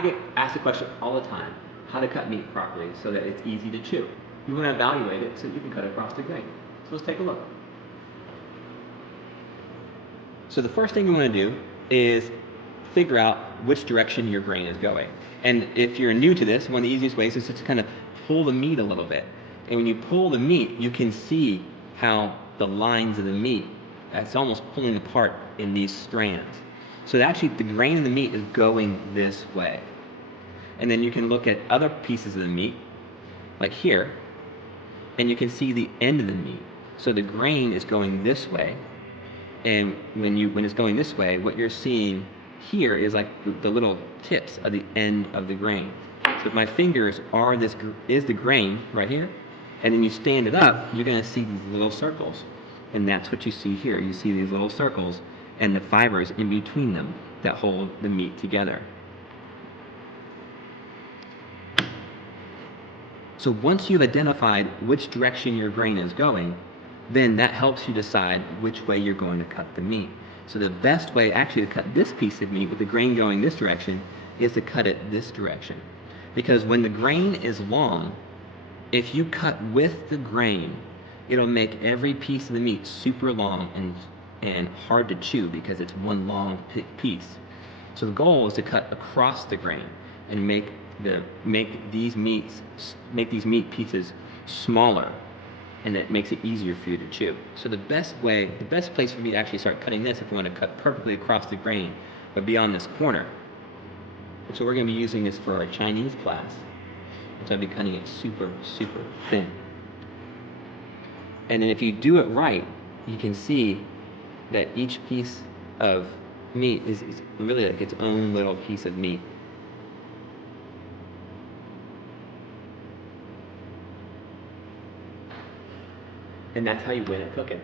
I get asked the question all the time, how to cut meat properly so that it's easy to chew. You want to evaluate it so you can cut it across the grain. So let's take a look. So the first thing you want to do is figure out which direction your grain is going. And if you're new to this, one of the easiest ways is to kind of pull the meat a little bit. And when you pull the meat, you can see how the lines of the meat, it's almost pulling apart in these strands. So actually the grain of the meat is going this way. And then you can look at other pieces of the meat, like here, and you can see the end of the meat. So the grain is going this way, and when it's going this way, what you're seeing here is like the little tips of the end of the grain. So if my fingers is the grain right here, and then you stand it up, you're going to see these little circles, and that's what you see here. You see these little circles and the fibers in between them that hold the meat together. So once you've identified which direction your grain is going, then that helps you decide which way you're going to cut the meat. So the best way actually to cut this piece of meat with the grain going this direction is to cut it this direction. Because when the grain is long, if you cut with the grain, it'll make every piece of the meat super long and hard to chew because it's one long piece. So the goal is to cut across the grain and make these meat pieces smaller, and it makes it easier for you to chew. So the best place for me to actually start cutting this, if we want to cut perfectly across the grain, would be on this corner. So we're going to be using this for our Chinese class. So I'll be cutting it super, super thin. And then if you do it right, you can see that each piece of meat is really like its own little piece of meat. And that's how you win at cooking.